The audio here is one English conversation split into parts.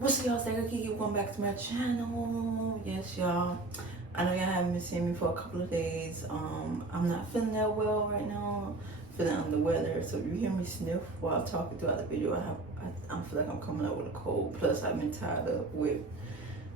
What's up, y'all? It's Kiki. Welcome back to my channel. Yes, y'all. I know y'all haven't been seeing me for a couple of days. I'm not feeling that well right now. Feeling under the weather. So if you hear me sniff while talking throughout the video, I feel like I'm coming up with a cold. Plus, I've been tied up with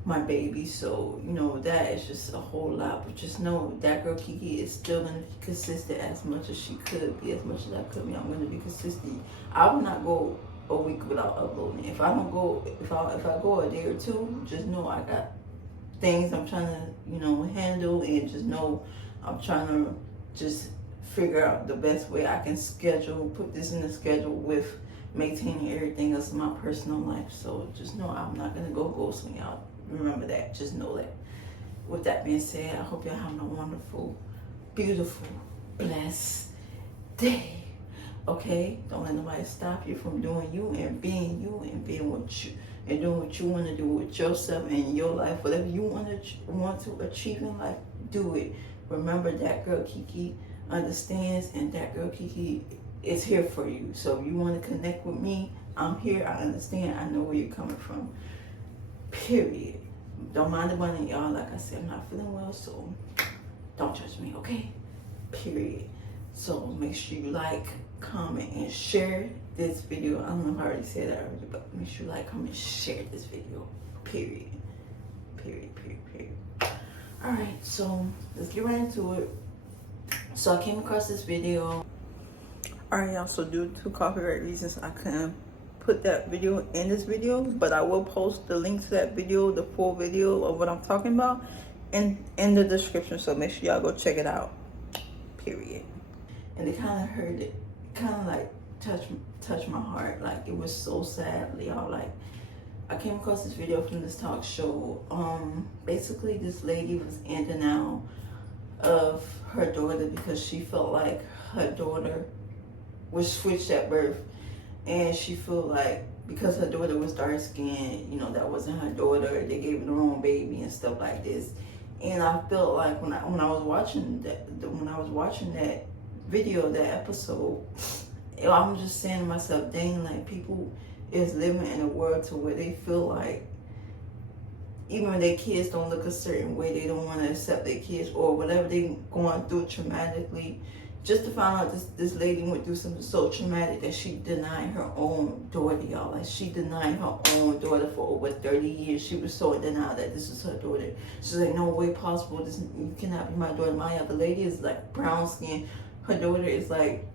my baby. So, you know, that is just a whole lot. But just know that girl Kiki is still going to be consistent as much as she could be, as much as I could be. I'm going to be consistent. I will not go a week without uploading. If I don't go, if I go a day or two, just know I got things I'm trying to, you know, handle, and just know I'm trying to just figure out the best way I can schedule, put this in the schedule with maintaining everything else in my personal life. So just know I'm not gonna go ghosting out. Remember that. Just know that. With that being said, I hope y'all having a wonderful, beautiful, blessed day. Okay, don't let nobody stop you from doing you and being what you and doing what you want to do with yourself and your life. Whatever you want to achieve in life, do it. Remember that girl Kiki understands, and that girl Kiki is here for you. So if you want to connect with me, I'm here. I understand. I know where you're coming from. Period. Don't mind the bunny, y'all. Like I said, I'm not feeling well, so don't judge me, okay? Period. So make sure you like, comment, and share this video. I don't know if I already said that already, but make sure you like, comment, share this video. Period. Period, period, period. Alright, so let's get right into it. So I came across this video. Alright, y'all, so due to copyright reasons, I couldn't put that video in this video, but I will post the link to that video, the full video of what I'm talking about, in the description. So make sure y'all go check it out. Period. And it kind of hurt it, kind of like touched my heart. Like, it was so sad, y'all. Like, I came across this video from this talk show. Basically this lady was in denial of her daughter because she felt like her daughter was switched at birth, and she felt like because her daughter was dark skinned, you know, that wasn't her daughter. They gave her the wrong baby and stuff like this. And I felt like when I was watching that video, that episode, I'm just saying to myself, dang, like, people is living in a world to where they feel like even when their kids don't look a certain way, they don't want to accept their kids or whatever they going through traumatically. Just to find out this lady went through something so traumatic that she denied her own daughter, y'all. Like, she denied her own daughter for over 30 years. She was so in denial that this is her daughter. She's like, no way possible. This, you cannot be my daughter. My other lady is like brown skin. Her daughter is like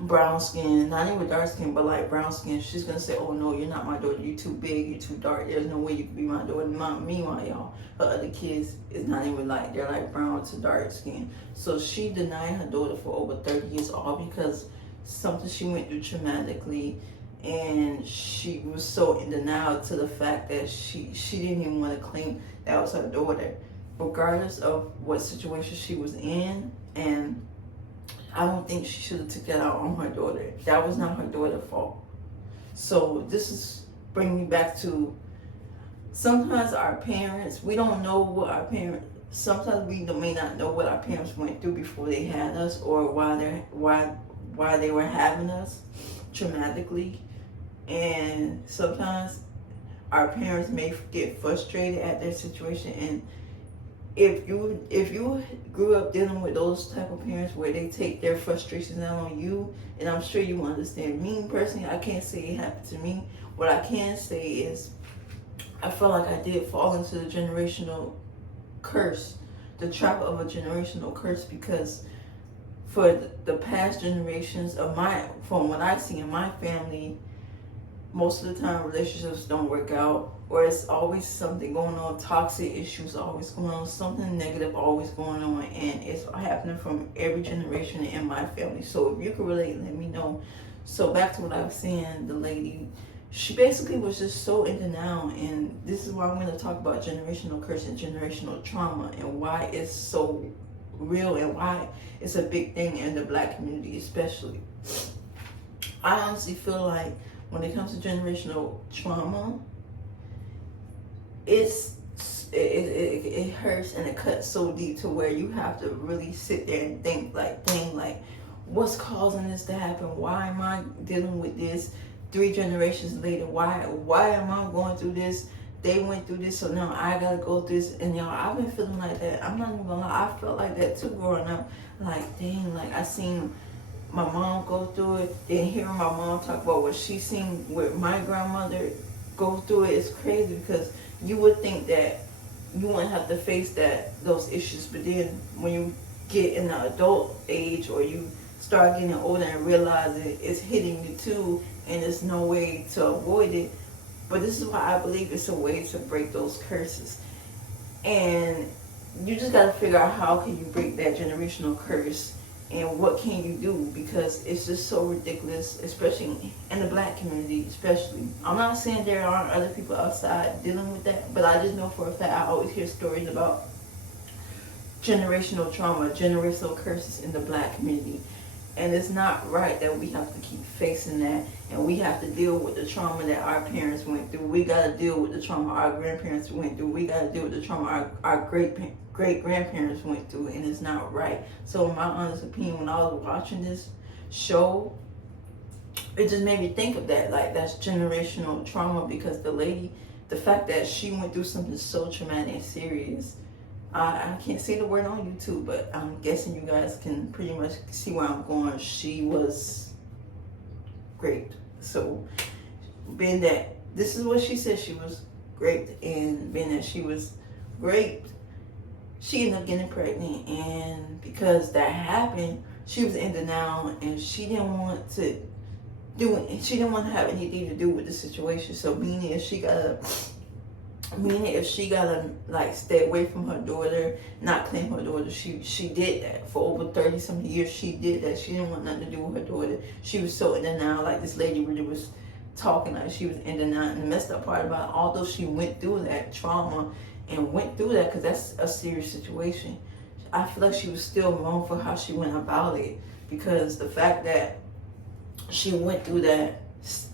brown skin, not even dark skin, but like brown skin. She's gonna say, oh no, you're not my daughter. You too big, you too dark. There's no way you can be my daughter. Meanwhile, y'all, her other kids is not even like, they're like brown to dark skin. So she denied her daughter for over 30 years, all because something she went through traumatically, and she was so in denial to the fact that she didn't even want to claim that was her daughter, regardless of what situation she was in. And I don't think she should have took that out on her daughter. That was not her daughter's fault. So this is bringing me back to, sometimes our parents, we don't know what our parents, sometimes we may not know what our parents went through before they had us, or why they were having us traumatically. And sometimes our parents may get frustrated at their situation, and if you grew up dealing with those type of parents where they take their frustrations out on you, and I'm sure you understand. Me personally, I can't say it happened to me. What I can say is I felt like I did fall into the generational curse, the trap of a generational curse, because for the past generations of from what I see in my family, most of the time relationships don't work out, or it's always something going on, toxic issues always going on, something negative always going on, and it's happening from every generation in my family. So if you can relate, let me know. So back to what I was saying, the lady, she basically was just so in denial, and this is why I'm going to talk about generational curse and generational trauma, and why it's so real, and why it's a big thing in the Black community especially. I honestly feel like when it comes to generational trauma, it hurts, and it cuts so deep to where you have to really sit there and think like, dang, like, what's causing this to happen? Why am I dealing with this? 3 generations later, why am I going through this? They went through this, so now I gotta go through this. And y'all, I've been feeling like that. I'm not even gonna lie, I felt like that too growing up. Like, dang, like I seen my mom go through it. Then hearing my mom talk about what she seen with my grandmother go through it is crazy, because you would think that you wouldn't have to face those issues. But then when you get in the adult age, or you start getting older and realize it's hitting you too, and there's no way to avoid it. But this is why I believe it's a way to break those curses. And you just got to figure out how can you break that generational curse, and what can you do, because it's just so ridiculous, especially in the black community. Especially, I'm not saying there aren't other people outside dealing with that, but I just know for a fact I always hear stories about generational trauma, generational curses in the black community. And it's not right that we have to keep facing that, and we have to deal with the trauma that our parents went through. We got to deal with the trauma our grandparents went through. We got to deal with the trauma our great grandparents went through, and it's not right. So in my honest opinion, when I was watching this show, it just made me think of that. Like, that's generational trauma, because the fact that she went through something so traumatic and serious. I can't say the word on YouTube, but I'm guessing you guys can pretty much see where I'm going. She was great. So, being that this is what she said, she was great, and being that she was great, she ended up getting pregnant. And because that happened, she was in denial, and she didn't want to have anything to do with the situation. So, meaning if she gotta like stay away from her daughter, not claim her daughter, she did that for over 30 something years. She did that. She didn't want nothing to do with her daughter. She was so in denial. Like, this lady really was talking like she was in denial. And the messed up part about it, although she went through that trauma and went through that, because that's a serious situation, I feel like she was still wrong for how she went about it, because the fact that she went through that,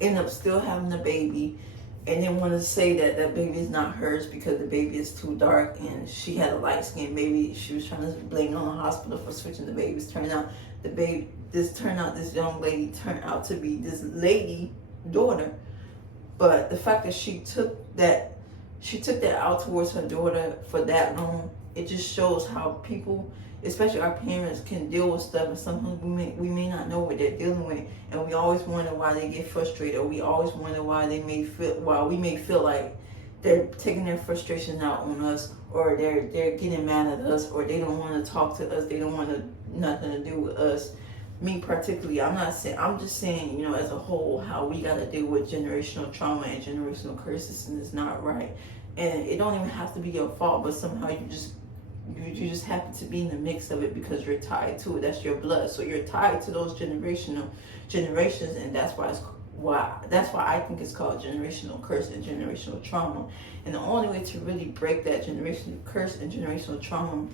ended up still having a baby, and then want to say that that baby is not hers because the baby is too dark, and she had a light-skinned baby. She was trying to blame it on the hospital for switching the babies. Turned out this young lady turned out to be this lady daughter. But the fact that she took that out towards her daughter for that long, it just shows how people, especially our parents, can deal with stuff, and sometimes we may not know what they're dealing with, and we always wonder why they get frustrated, or we always wonder why we may feel like they're taking their frustration out on us, or they're getting mad at us, or they don't want to talk to us, they don't want nothing to do with us. Me particularly, I'm just saying, you know, as a whole, how we got to deal with generational trauma and generational curses, and it's not right. And it don't even have to be your fault, but somehow you just happen to be in the mix of it because you're tied to it. That's your blood. So you're tied to those generations, and that's why I think it's called generational curse and generational trauma. And the only way to really break that generational curse and generational trauma,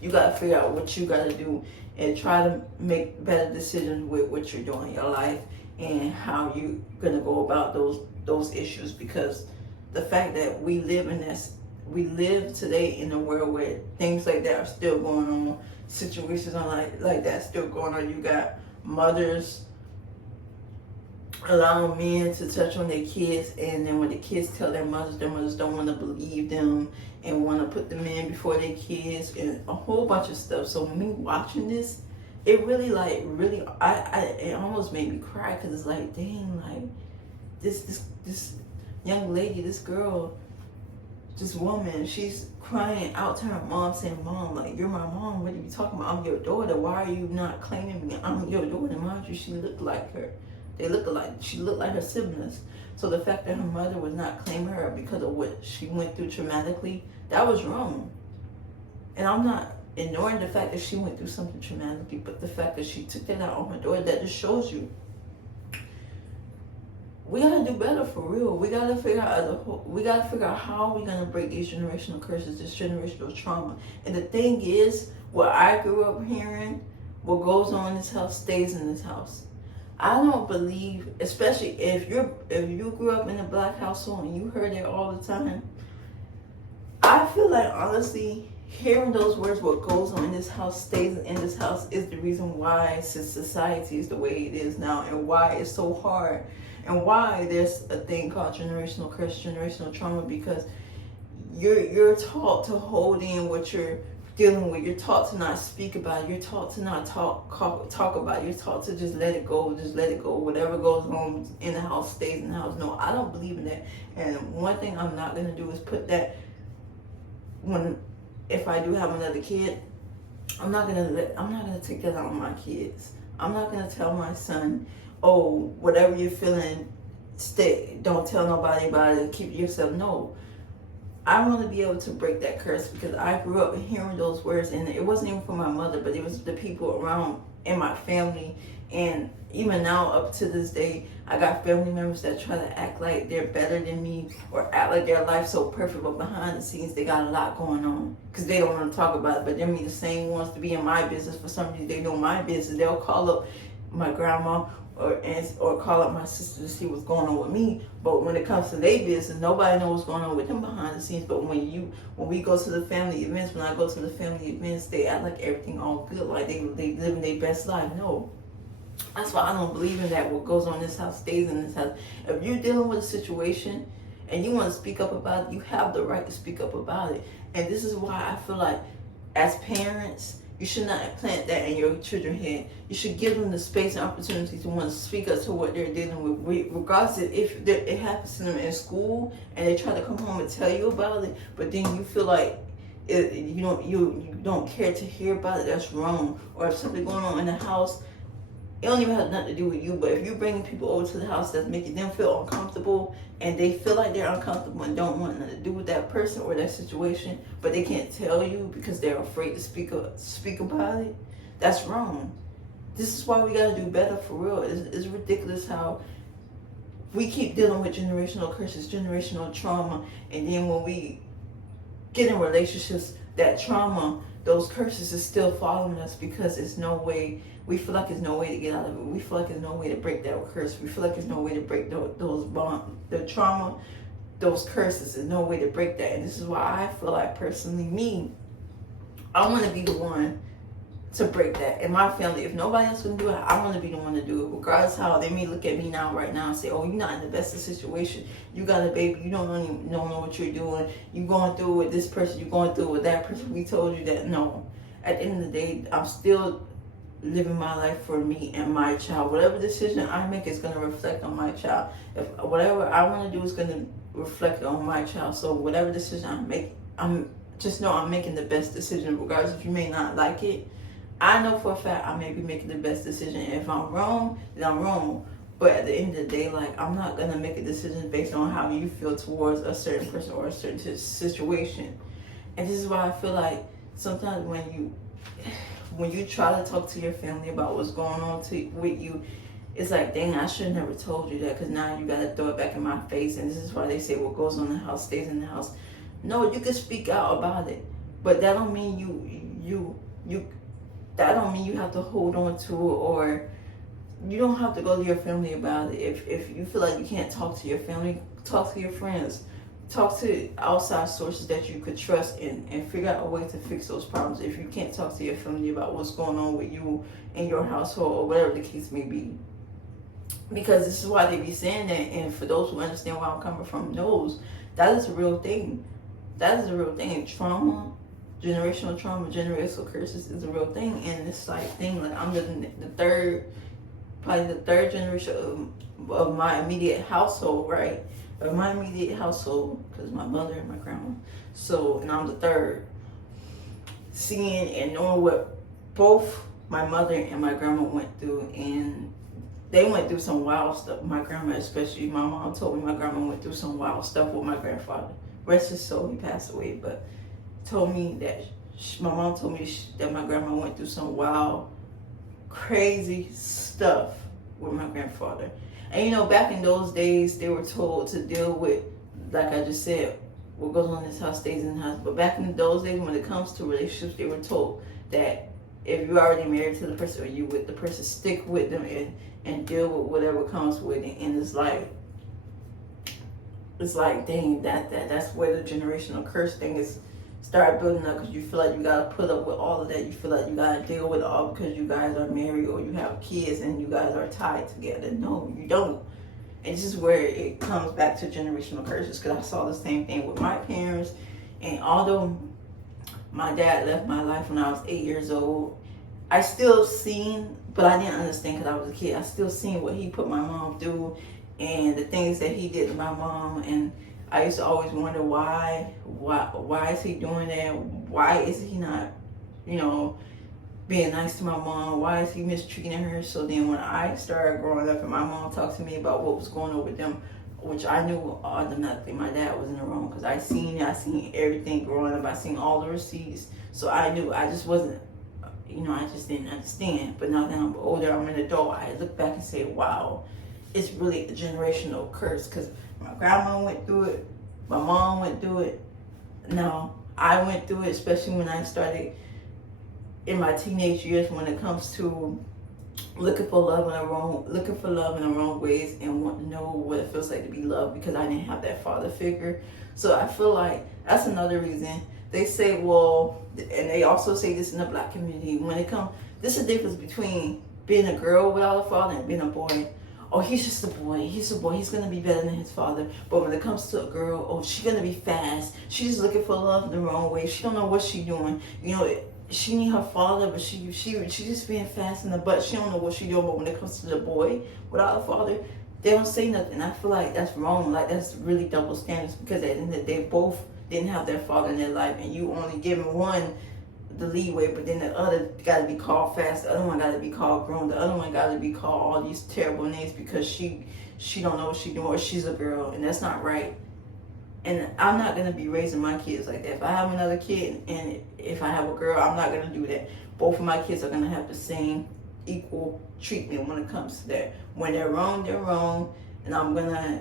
you gotta figure out what you gotta do and try to make better decisions with what you're doing in your life and how you're gonna go about those issues. Because the fact that we live today in a world where things like that are still going on, situations are like that still going on. You got mothers allowing men to touch on their kids, and then when the kids tell their mothers don't want to believe them and want to put the men before their kids, and a whole bunch of stuff. So me watching this, it really it almost made me cry, because it's like, dang, like this young lady, this girl, this woman, she's crying out to her mom, saying, "Mom, like, you're my mom. What are you talking about? I'm your daughter. Why are you not claiming me? I'm your daughter." Mind you, she looked like her. She looked like her siblings. So the fact that her mother was not claiming her because of what she went through traumatically, that was wrong. And I'm not ignoring the fact that she went through something traumatically, but the fact that she took that out on her daughter, that just shows you we gotta do better, for real. We gotta figure out how we're gonna break these generational curses, this generational trauma. And the thing is, what I grew up hearing, what goes on in this house stays in this house. I don't believe, especially if you grew up in a black household and you heard it all the time, I feel like, honestly, hearing those words, what goes on in this house stays in this house, is the reason why society is the way it is now, and why it's so hard And why there's a thing called generational curse, generational trauma, because you're taught to hold in what you're dealing with. You're taught to not speak about it. You're taught to not talk about it. You're taught to just let it go, just let it go. Whatever goes on in the house stays in the house. No, I don't believe in that. And one thing I'm not gonna do is put that, if I do have another kid, I'm not gonna take that out on my kids. I'm not gonna tell my son, oh, whatever you're feeling, don't tell nobody about it, keep it yourself. No, I want to be able to break that curse, because I grew up hearing those words, and it wasn't even from my mother, but it was the people around in my family. And even now, up to this day, I got family members that try to act like they're better than me, or act like their life's so perfect, but behind the scenes they got a lot going on, because they don't want to talk about it. But they're me the same ones to be in my business. For some reason, they know my business. They'll call up my grandma or call up my sister to see what's going on with me. But when it comes to their business, nobody knows what's going on with them behind the scenes. But when we go to the family events, when I go to the family events, they act like everything all good, like they living their best life. No. That's why I don't believe in that. What goes on in this house stays in this house. If you're dealing with a situation and you want to speak up about it, you have the right to speak up about it. And this is why I feel like, as parents, you should not plant that in your children's head. You should give them the space and opportunity to want to speak up to what they're dealing with, regardless if it happens to them in school and they try to come home and tell you about it, but then you feel like you don't care to hear about it. That's wrong. Or if something going on in the house, it don't even have nothing to do with you, but if you're bringing people over to the house that's making them feel uncomfortable, and they feel like they're uncomfortable and don't want nothing to do with that person or that situation, but they can't tell you because they're afraid to speak about it, that's wrong. This is why we gotta do better, for real. It's ridiculous how we keep dealing with generational curses, generational trauma, and then when we get in relationships, that trauma, those curses is still following us, because it's no way. We feel like there's no way to get out of it. We feel like there's no way to break that curse. We feel like there's no way to break those bonds, the trauma, those curses. There's no way to break that. And this is why I feel like, personally, me, I want to be the one to break that in my family. If nobody else can do it, I want to be the one to do it. Regardless how they may look at me right now and say, oh, you're not in the best of situation. You got a baby. You don't know what you're doing. You're going through with this person. You're going through with that person. We told you that. No. At the end of the day, I'm still living my life for me and my child. Whatever decision I make is going to reflect on my child. If whatever I want to do is going to reflect on my child. So whatever decision I make, I'm making the best decision, regardless if you may not like it. I know for a fact I may be making the best decision. If I'm wrong, then I'm wrong. But at the end of the day, like, I'm not going to make a decision based on how you feel towards a certain person or a certain situation. And this is why I feel like sometimes when you try to talk to your family about what's going on with you, it's like, dang, I should have never told you that, because now you got to throw it back in my face. And this is why they say what goes on in the house stays in the house. No, you can speak out about it, but that don't mean that don't mean you have to hold on to it, or you don't have to go to your family about it. If you feel like you can't talk to your family, talk to your friends. Talk to outside sources that you could trust and figure out a way to fix those problems. If you can't talk to your family about what's going on with you in your household, or whatever the case may be. Because this is why they be saying that, and for those who understand where I'm coming from knows, that is a real thing. That is a real thing. And generational generational curses is a real thing. And it's like thing, like, I'm the third generation of my immediate household, right? Of my immediate household, because my mother and my grandma. So, and I'm the third. Seeing and knowing what both my mother and my grandma went through, and they went through some wild stuff. My grandma, especially, my mom told me my grandma went through some wild stuff with my grandfather. Rest his soul, he passed away, but told me that my mom told me that my grandma went through some wild, crazy stuff with my grandfather. And back in those days, they were told to deal with, like I just said, what goes on in this house stays in the house. But back in those days, when it comes to relationships, they were told that if you're already married to the person, or you with the person, stick with them and deal with whatever comes with it. And it's like, dang, that's where the generational curse thing is start building up, because you feel like you gotta put up with all of that. You feel like you gotta deal with it all because you guys are married or you have kids and you guys are tied together. No, you don't. And this is where it comes back to generational curses, because I saw the same thing with my parents. And although my dad left my life when I was 8 years old, I still seen, but I didn't understand because I was a kid. I still seen what he put my mom through and the things that he did to my mom. And I used to always wonder why is he doing that? Why is he not, you know, being nice to my mom? Why is he mistreating her? So then when I started growing up and my mom talked to me about what was going on with them, which I knew automatically my dad was in the wrong, because I seen everything growing up. I seen all the receipts. So I knew. I just wasn't, I just didn't understand. But now that I'm older, I'm an adult, I look back and say, wow, it's really a generational curse, because my grandma went through it, my mom went through it. Now I went through it, especially when I started in my teenage years, when it comes to looking for love in the wrong ways, and want to know what it feels like to be loved, because I didn't have that father figure. So I feel like that's another reason. They say, well, and they also say this in the black community, when it comes, this is the difference between being a girl without a father and being a boy. Oh, he's just a boy. He's a boy. He's going to be better than his father. But when it comes to a girl, oh, she's going to be fast. She's looking for love in the wrong way. She don't know what she's doing. She need her father, but she just being fast in the butt. She don't know what she doing. But when it comes to the boy without a father, they don't say nothing. I feel like that's wrong. Like, that's really double standards, because at the end of the day, both didn't have their father in their life, and you only giving one the leeway, but then the other got to be called fast. The other one got to be called grown. The other one got to be called all these terrible names because she don't know what she's doing, or she's a girl, and that's not right. And I'm not going to be raising my kids like that. If I have another kid and if I have a girl, I'm not going to do that. Both of my kids are going to have the same equal treatment when it comes to that. When they're wrong, they're wrong. And I'm going to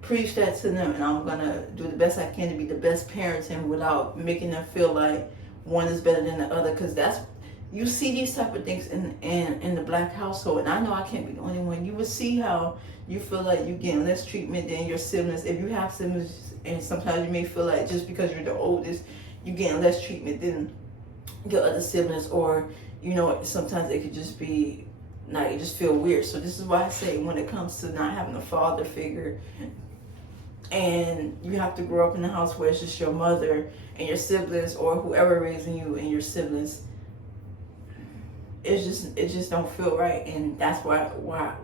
preach that to them. And I'm going to do the best I can to be the best parenting without making them feel like one is better than the other. Because you see these type of things in the black household. And I know I can't be the only one. You will see how you feel like you're getting less treatment than your siblings. If you have siblings, and sometimes you may feel like just because you're the oldest, you're getting less treatment than your other siblings, or sometimes it could just be like, you just feel weird. So this is why I say, when it comes to not having a father figure, and you have to grow up in a house where it's just your mother and your siblings, or whoever raising you and your siblings, it just don't feel right. And that's why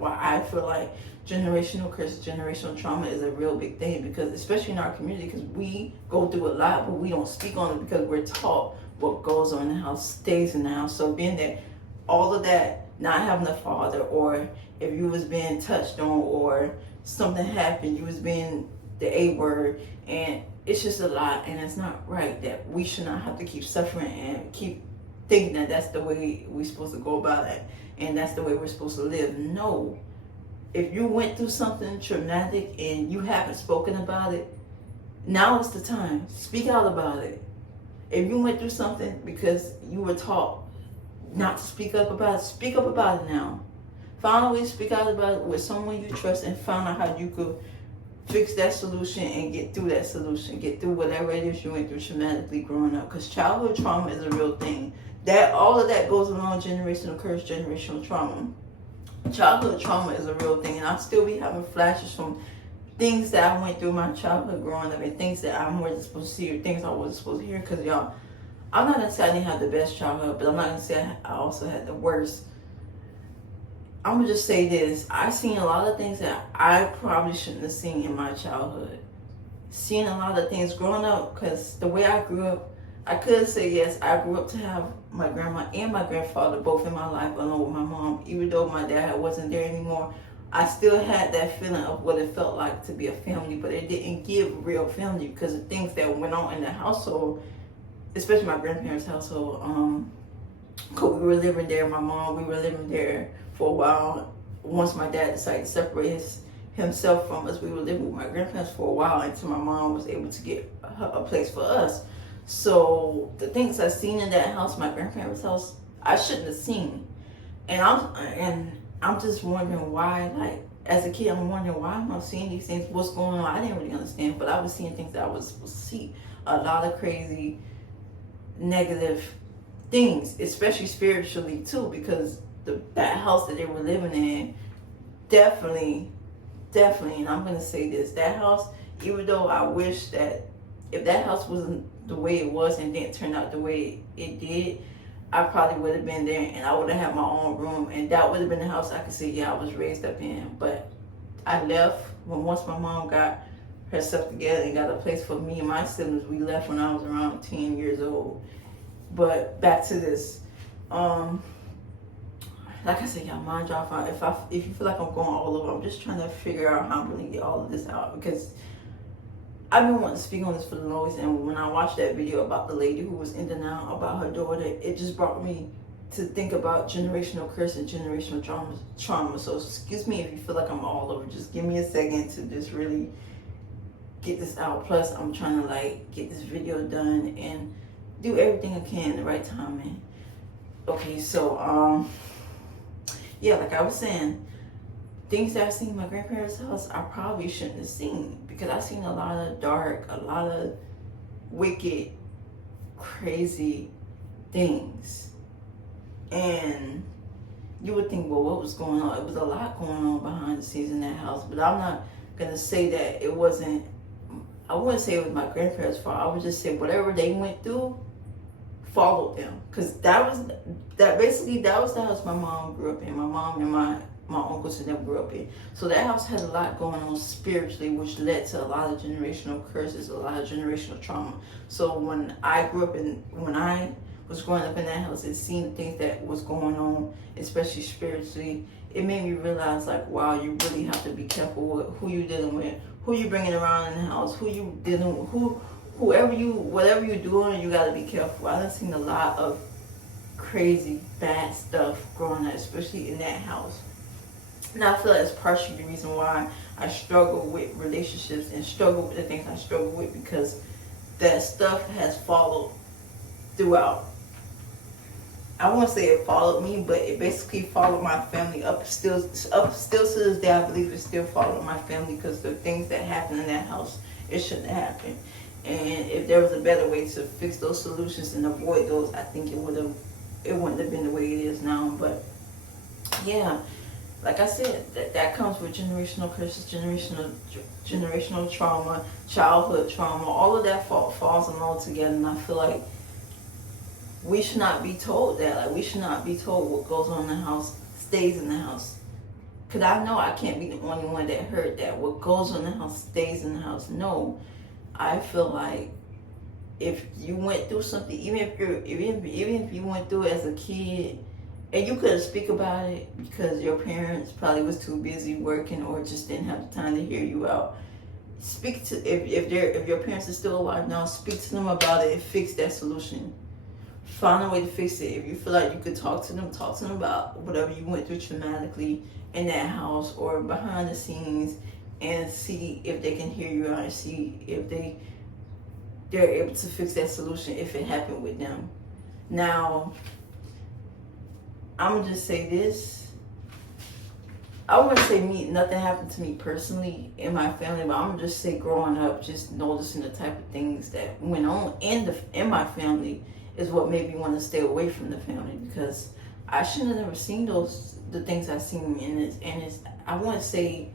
I feel like generational curse, generational trauma is a real big thing, because especially in our community, because we go through a lot, but we don't speak on it because we're taught what goes on in the house stays in the house. So being that all of that, not having a father, or if you was being touched on, or something happened, you was being the A word, and it's just a lot, and it's not right. That we should not have to keep suffering and keep thinking that that's the way we're supposed to go about it, and that's the way we're supposed to live. No. If you went through something traumatic and you haven't spoken about it, now is the time. Speak out about it. If you went through something because you were taught not to speak up about it now. Find a way to speak out about it with someone you trust, and find out how you could fix that solution and get through that solution. Get through whatever it is you went through traumatically growing up. Because childhood trauma is a real thing. All of that goes along generational curse, generational trauma. Childhood trauma is a real thing, and I'll still be having flashes from things that I went through my childhood growing up, and things that I wasn't supposed to see, or things I wasn't supposed to hear. Because y'all, I'm not gonna say I didn't have the best childhood, but I'm not gonna say I also had the worst. I'm gonna just say this: I seen a lot of things that I probably shouldn't have seen in my childhood. Seeing a lot of things growing up, because the way I grew up, I could say yes, I grew up to have my grandma and my grandfather both in my life, along with my mom. Even though my dad wasn't there anymore, I still had that feeling of what it felt like to be a family, but it didn't give real family, because the things that went on in the household, especially my grandparents' household, cause we were living there, we were living there for a while. Once my dad decided to separate himself from us, we were living with my grandparents for a while until my mom was able to get a place for us. So the things I've seen in that house, my grandparents' house, I shouldn't have seen. And I'm just wondering why, like, as a kid, I'm wondering why am I seeing these things? What's going on? I didn't really understand, but I was seeing things that I was supposed to see. A lot of crazy, negative things, especially spiritually too, because that house that they were living in definitely definitely, and I'm gonna say this, that house, even though I wish that if that house wasn't the way it was and didn't turn out the way it did, I probably would have been there and I would have had my own room, and that would have been the house I could say, yeah, I was raised up in. But I left when once my mom got herself together and got a place for me and my siblings. We left when I was around 10 years old. But back to this. Like I said, y'all, mind y'all. If you feel like I'm going all over, I'm just trying to figure out how I'm gonna get all of this out, because I've been wanting to speak on this for the longest. And when I watched that video about the lady who was in denial about her daughter, it just brought me to think about generational curse and generational trauma. So excuse me if you feel like I'm all over. Just give me a second to just really get this out. Plus, I'm trying to like get this video done and do everything I can at the right timing. Okay, so yeah, like I was saying, things that I've seen in my grandparents' house, I probably shouldn't have seen, because I've seen a lot of dark, a lot of wicked, crazy things. And you would think, well, what was going on? It was a lot going on behind the scenes in that house. But I'm not going to say that it wasn't, I wouldn't say it was my grandparents' fault. I would just say whatever they went through followed them. Because that was the house my mom grew up in. My mom and my uncles and them grew up in. So that house had a lot going on spiritually, which led to a lot of generational curses, a lot of generational trauma. So when I was growing up in that house and seeing things that was going on, especially spiritually, it made me realize, like, wow, you really have to be careful with who you're dealing with, who you bringing around in the house, who you dealing with, whatever you're doing, you got to be careful. I've seen a lot of crazy, bad stuff growing up, especially in that house. And I feel that's partially the reason why I struggle with relationships and struggle with the things I struggle with, because that stuff has followed throughout. I won't say it followed me, but it basically followed my family up still to this day. I believe it still followed my family, because the things that happened in that house, it shouldn't have happened. And if there was a better way to fix those solutions and avoid those, I think it wouldn't have been the way it is now. But yeah, like I said, that comes with generational curses, generational trauma, childhood trauma. All of that falls along together, and I feel like we should not be told that. Like, we should not be told what goes on in the house stays in the house. Because I know I can't be the only one that heard that. What goes on in the house stays in the house. No, I feel like if you went through something, even if you went through it as a kid, and you couldn't speak about it because your parents probably was too busy working or just didn't have the time to hear you out. Speak to if your parents are still alive now, speak to them about it and fix that solution. Find a way to fix it. If you feel like you could talk to them about whatever you went through traumatically in that house or behind the scenes, and see if they can hear you out and see if they're able to fix that solution if it happened with them. Now, I'm gonna just say this. I wouldn't say nothing happened to me personally in my family, but I'm gonna just say growing up, just noticing the type of things that went on in my family is what made me want to stay away from the family, because I shouldn't have never seen the things I've seen, and it's I wouldn't say,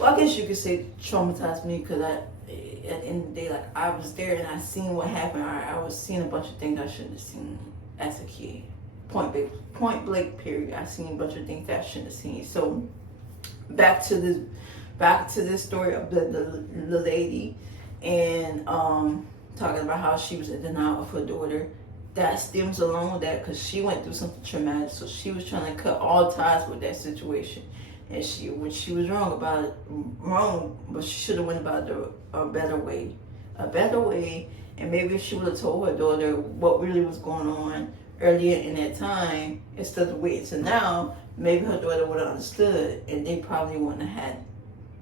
well, I guess you could say traumatized me, because at the end of the day, like, I was there and I seen what happened. I was seeing a bunch of things I shouldn't have seen as a kid. Point blank period. I seen a bunch of things that I shouldn't have seen. So back to this story of the lady, and talking about how she was in denial of her daughter. That stems along with that, because she went through something traumatic, so she was trying to cut all ties with that situation. And she was wrong, but she should have went about it a better way. And maybe if she would have told her daughter what really was going on earlier in that time, instead of waiting till now, maybe her daughter would have understood, and they probably wouldn't have had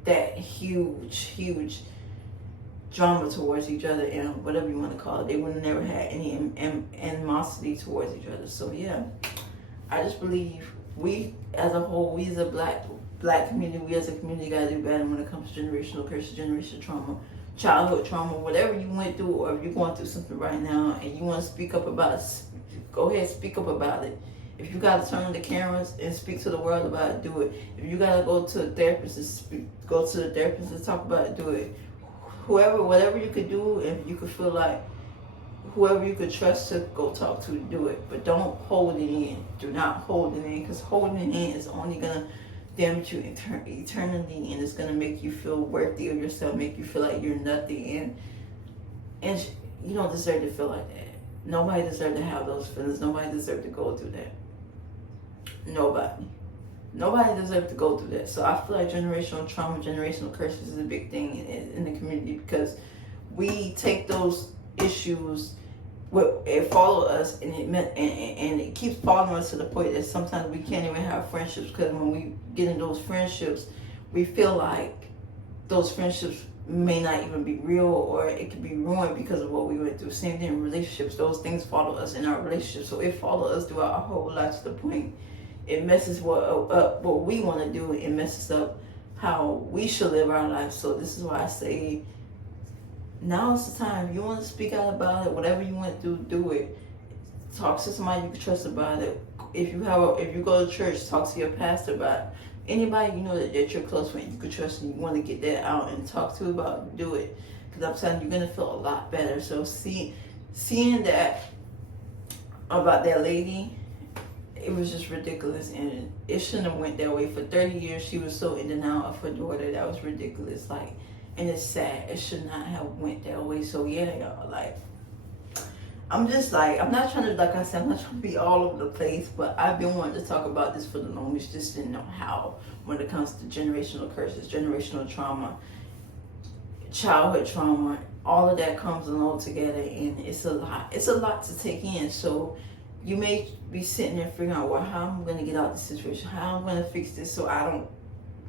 that huge drama towards each other, and whatever you want to call it. They would have never had any animosity towards each other. So yeah, I just believe we as a whole, we as a black community, we as a community gotta do better when it comes to generational curses, generational trauma, childhood trauma, whatever you went through, or if you're going through something right now and you want to speak up about it, go ahead, speak up about it, If you gotta turn on the cameras and speak to the world about it, do it. If you gotta go to a therapist and go to the therapist and talk about it, do it. Whatever you could do, if you could feel like whoever you could trust to go talk to, do it. But don't hold it in. Do not hold it in, because holding it in is only gonna damage you eternally, and it's gonna make you feel worthy of yourself, make you feel like you're nothing, and you don't deserve to feel like that. Nobody deserves to have those feelings. Nobody deserves to go through that. Nobody deserves to go through that. So I feel like generational trauma, generational curses is a big thing in the community, because we take those issues, it follow us, and it keeps following us to the point that sometimes we can't even have friendships, because when we get in those friendships, we feel like those friendships may not even be real, or it could be ruined because of what we went through. Same thing in relationships. Those things follow us in our relationships, so it follows us throughout our whole life, to the point it messes up what we want to do. It messes up how we should live our life. So this is why I say, now is the time. You want to speak out about it, whatever you want to do it. Talk to somebody you can trust about it. If you go to church, talk to your pastor about it. Anybody you know that you're close with, you can trust, and you want to get that out and talk to about it, do it. Because I'm telling you, you're going to feel a lot better. So seeing that about that lady, it was just ridiculous, and it shouldn't have went that way. For 30 years, she was so in denial of her daughter. That was ridiculous. Like, and it's sad. It should not have went that way. So yeah, y'all, like, I'm just like, I'm not trying to, like I said, I'm not trying to be all over the place, but I've been wanting to talk about this for the longest, just didn't know how, when it comes to generational curses, generational trauma, childhood trauma, all of that comes along together, and it's a lot to take in. So you may be sitting there figuring out, well, how I'm going to get out of this situation, how I'm going to fix this so I don't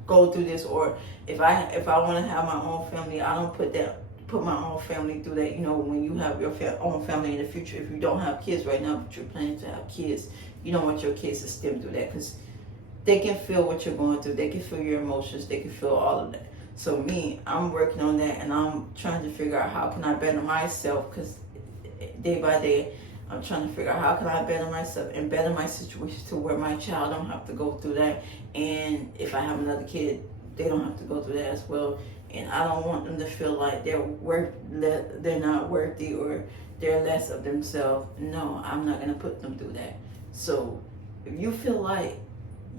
go through this, or if I want to have my own family, I don't put my own family through that. You know, when you have your own family in the future, if you don't have kids right now, but you're planning to have kids, you don't want your kids to stem through that, because they can feel what you're going through. They can feel your emotions. They can feel all of that. So me, I'm working on that, and I'm trying to figure out how can I better myself, because day by day, I'm trying to figure out how can I better myself and better my situation to where my child don't have to go through that. And if I have another kid, they don't have to go through that as well. And I don't want them to feel like they're not worthy, or they're less of themselves. No, I'm not going to put them through that. So if you feel like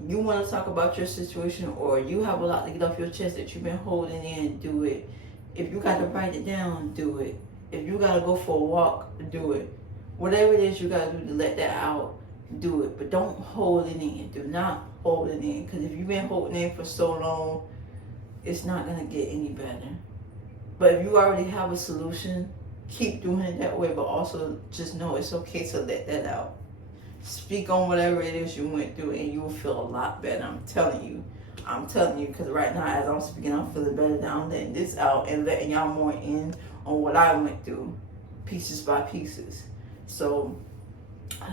you want to talk about your situation, or you have a lot to get off your chest that you've been holding in, do it. If you got to write it down, do it. If you got to go for a walk, do it. Whatever it is you got to do to let that out, do it. But don't hold it in. Do not hold it in. Because if you've been holding it in for so long, it's not going to get any better. But if you already have a solution, keep doing it that way. But also just know it's okay to let that out. Speak on whatever it is you went through, and you will feel a lot better. I'm telling you, because right now, as I'm speaking, I'm feeling better. Now I'm letting this out and letting y'all more in on what I went through, pieces by pieces. So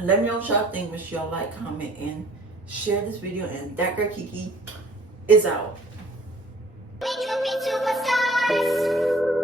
let me know what y'all think. Make sure y'all like, comment, and share this video. And that girl Kiki is out. We could be superstars.